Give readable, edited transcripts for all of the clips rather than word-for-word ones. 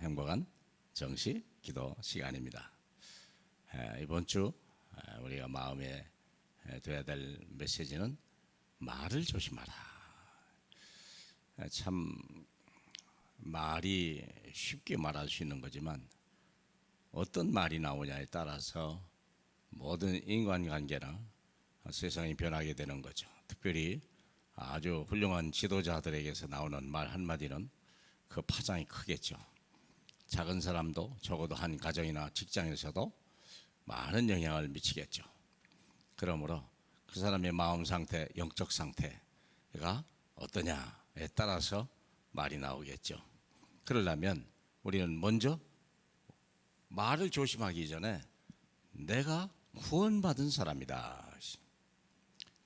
행복한 정시 기도 시간입니다. 이번 주 우리가 마음에 둬야 될 메시지는 말을 조심하라. 참 말이 쉽게 말할 수 있는 거지만 어떤 말이 나오냐에 따라서 모든 인간관계나 세상이 변하게 되는 거죠. 특별히 아주 훌륭한 지도자들에게서 나오는 말 한마디는 그 파장이 크겠죠. 작은 사람도 적어도 한 가정이나 직장에서도 많은 영향을 미치겠죠. 그러므로 그 사람의 마음 상태, 영적 상태가 어떠냐에 따라서 말이 나오겠죠. 그러려면 우리는 먼저 말을 조심하기 전에 내가 구원받은 사람이다.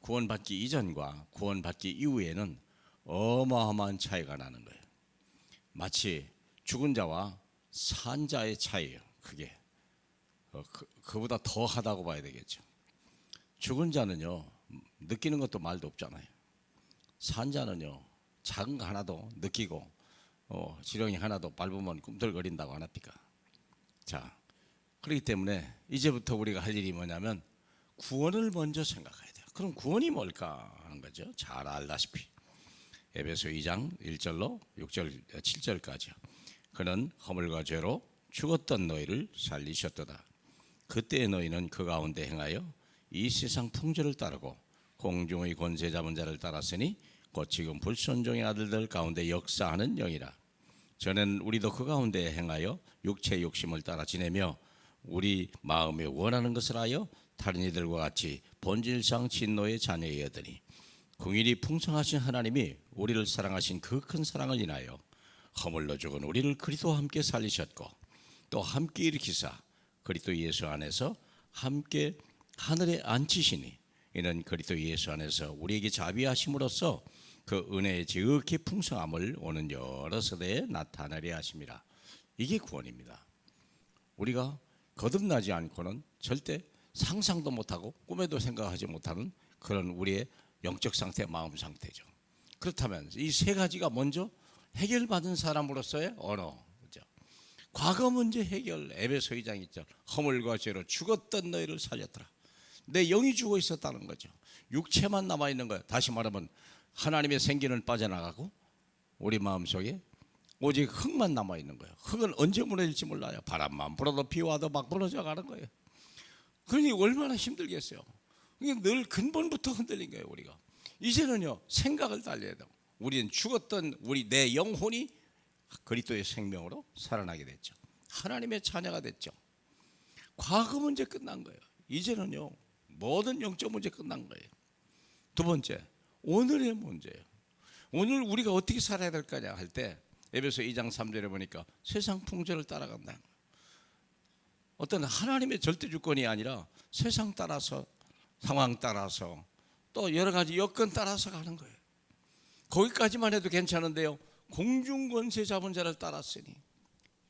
구원받기 이전과 구원받기 이후에는 어마어마한 차이가 나는 거예요. 마치 죽은 자와 산 자의 차이예요. 그게 그보다 더 하다고 봐야 되겠죠. 죽은 자는요 느끼는 것도 말도 없잖아요. 산 자는요 작은 거 하나도 느끼고 지렁이 하나도 밟으면 꿈틀거린다고 안 합니까? 자, 그렇기 때문에 이제부터 우리가 할 일이 뭐냐면 구원을 먼저 생각해야 돼요. 그럼 구원이 뭘까 하는 거죠. 잘 알다시피 에베소 2장 1절로 6절 7절까지요. 그는 허물과 죄로 죽었던 너희를 살리셨도다. 그때의 너희는 그 가운데 행하여 이 세상 풍조를 따르고 공중의 권세 잡은 자를 따랐으니 곧 지금 불순종의 아들들 가운데 역사하는 영이라. 전에는 우리도 그 가운데 행하여 육체의 욕심을 따라 지내며 우리 마음에 원하는 것을 하여 다른 이들과 같이 본질상 진노의 자녀이었더니 긍휼이 풍성하신 하나님이 우리를 사랑하신 그 큰 사랑을 인하여 허물로 죽은 우리를 그리스도와 함께 살리셨고 또 함께 일으키사 그리스도 예수 안에서 함께 하늘에 앉히시니 이는 그리스도 예수 안에서 우리에게 자비하심으로써 그 은혜의 지극히 풍성함을 오는 여러 세대에 나타내려 하심이라. 이게 구원입니다. 우리가 거듭나지 않고는 절대 상상도 못하고 꿈에도 생각하지 못하는 그런 우리의 영적 상태, 마음 상태죠. 그렇다면 이 세 가지가 먼저 해결받은 사람으로서의 언어, 그죠? 과거 문제 해결. 에베소 2장 2절 허물과 죄로 죽었던 너희를 살렸더라. 내 영이 죽어 있었다는 거죠. 육체만 남아있는 거예요. 다시 말하면 하나님의 생기는 빠져나가고 우리 마음속에 오직 흙만 남아있는 거예요. 흙은 언제 무너질지 몰라요. 바람만 불어도 비 와도 막 무너져 가는 거예요. 그러니 얼마나 힘들겠어요. 이게 늘 근본부터 흔들린 거예요. 우리가 이제는요 생각을 달려야 돼요. 우리는 죽었던 내 영혼이 그리스도의 생명으로 살아나게 됐죠. 하나님의 자녀가 됐죠. 과거 문제 끝난 거예요. 이제는요 모든 영적 문제 끝난 거예요. 두 번째, 오늘의 문제예요. 오늘 우리가 어떻게 살아야 될 거냐 할 때 에베소 2장 3절에 보니까 세상 풍조를 따라간다. 어떤 하나님의 절대 주권이 아니라 세상 따라서 상황 따라서 또 여러 가지 여건 따라서 가는 거예요. 거기까지만 해도 괜찮은데요 공중 권세 잡은 자를 따랐으니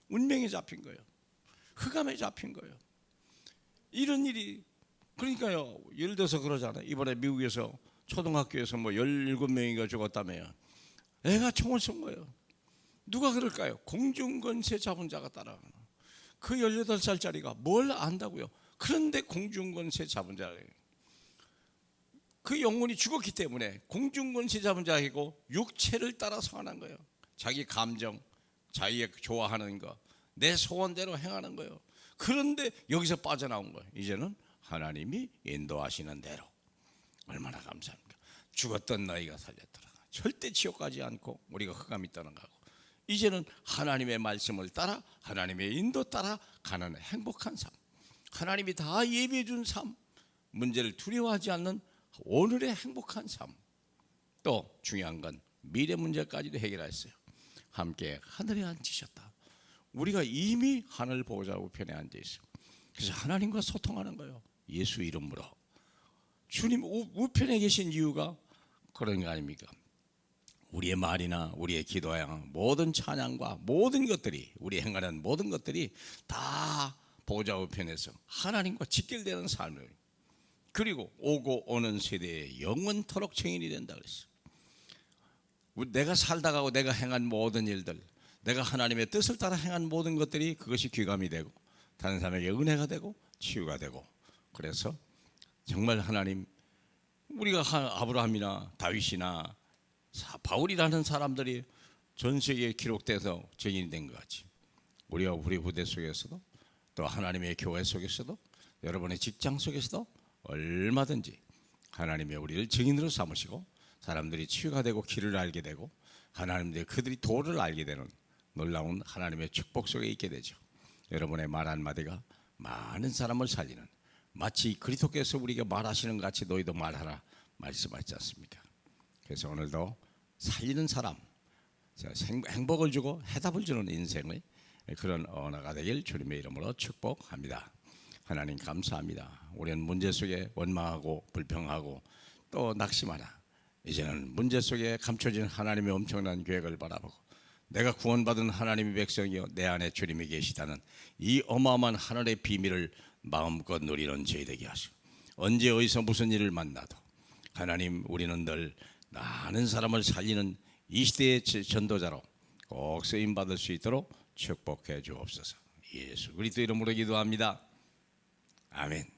운명에 잡힌 거예요. 흑암에 잡힌 거예요. 이런 일이 그러니까요 예를 들어서 그러잖아요. 이번에 미국에서 초등학교에서 17명이가 죽었다며요. 애가 총을 쏜 거예요. 누가 그럴까요? 공중 권세 잡은 자가 따라가는 그 18살짜리가 뭘 안다고요? 그런데 공중 권세 잡은 자예요. 그 영혼이 죽었기 때문에 공중권세 잡은 자이고 육체를 따라서 하는 거예요. 자기 감정, 자기가 좋아하는 거, 내 소원대로 행하는 거예요. 그런데 여기서 빠져나온 거예요. 이제는 하나님이 인도하시는 대로. 얼마나 감사합니까? 죽었던 너희가 살렸더라. 절대 지옥 가지 않고 우리가 흑암이 떠나가고 이제는 하나님의 말씀을 따라 하나님의 인도 따라 가는 행복한 삶. 하나님이 다 예비해 준 삶. 문제를 두려워하지 않는 오늘의 행복한 삶. 또 중요한 건 미래 문제까지도 해결했어요. 함께 하늘에 앉으셨다. 우리가 이미 하늘 보좌 우편에 앉아 있어요. 그래서 하나님과 소통하는 거예요. 예수 이름으로. 주님 우편에 계신 이유가 그런 거 아닙니까? 우리의 말이나 우리의 기도야 모든 찬양과 모든 것들이 우리 행하는 모든 것들이 다 보좌 우편에서 하나님과 직결되는 삶을 그리고 오고 오는 세대에 영원토록 증인이 된다 그랬어요. 내가 살다 가고 내가 행한 모든 일들 내가 하나님의 뜻을 따라 행한 모든 것들이 그것이 귀감이 되고 다른 사람에게 은혜가 되고 치유가 되고, 그래서 정말 하나님, 우리가 아브라함이나 다윗이나 바울이라는 사람들이 전 세계에 기록돼서 증인이 된 것 같이, 우리가 우리 부대 속에서도 또 하나님의 교회 속에서도 여러분의 직장 속에서도 얼마든지 하나님의 우리를 증인으로 삼으시고 사람들이 치유가 되고 길을 알게 되고 하나님들 그들이 도를 알게 되는 놀라운 하나님의 축복 속에 있게 되죠. 여러분의 말 한마디가 많은 사람을 살리는, 마치 그리스도께서 우리에게 말하시는 같이 너희도 말하라 말씀하지 않습니까? 그래서 오늘도 살리는 사람, 행복을 주고 해답을 주는 인생의 그런 언어가 되길 주님의 이름으로 축복합니다. 하나님 감사합니다. 우리는 문제 속에 원망하고 불평하고 또 낙심하나 이제는 문제 속에 감춰진 하나님의 엄청난 계획을 바라보고 내가 구원받은 하나님의 백성이여 내 안에 주님이 계시다는 이 어마어마한 하늘의 비밀을 마음껏 누리는 저희 되게 하시고, 언제 어디서 무슨 일을 만나도 하나님, 우리는 늘 많은 사람을 살리는 이 시대의 전도자로 꼭 쓰임받을 수 있도록 축복해 주옵소서. 예수 그리스도 이름으로 기도합니다. 아멘.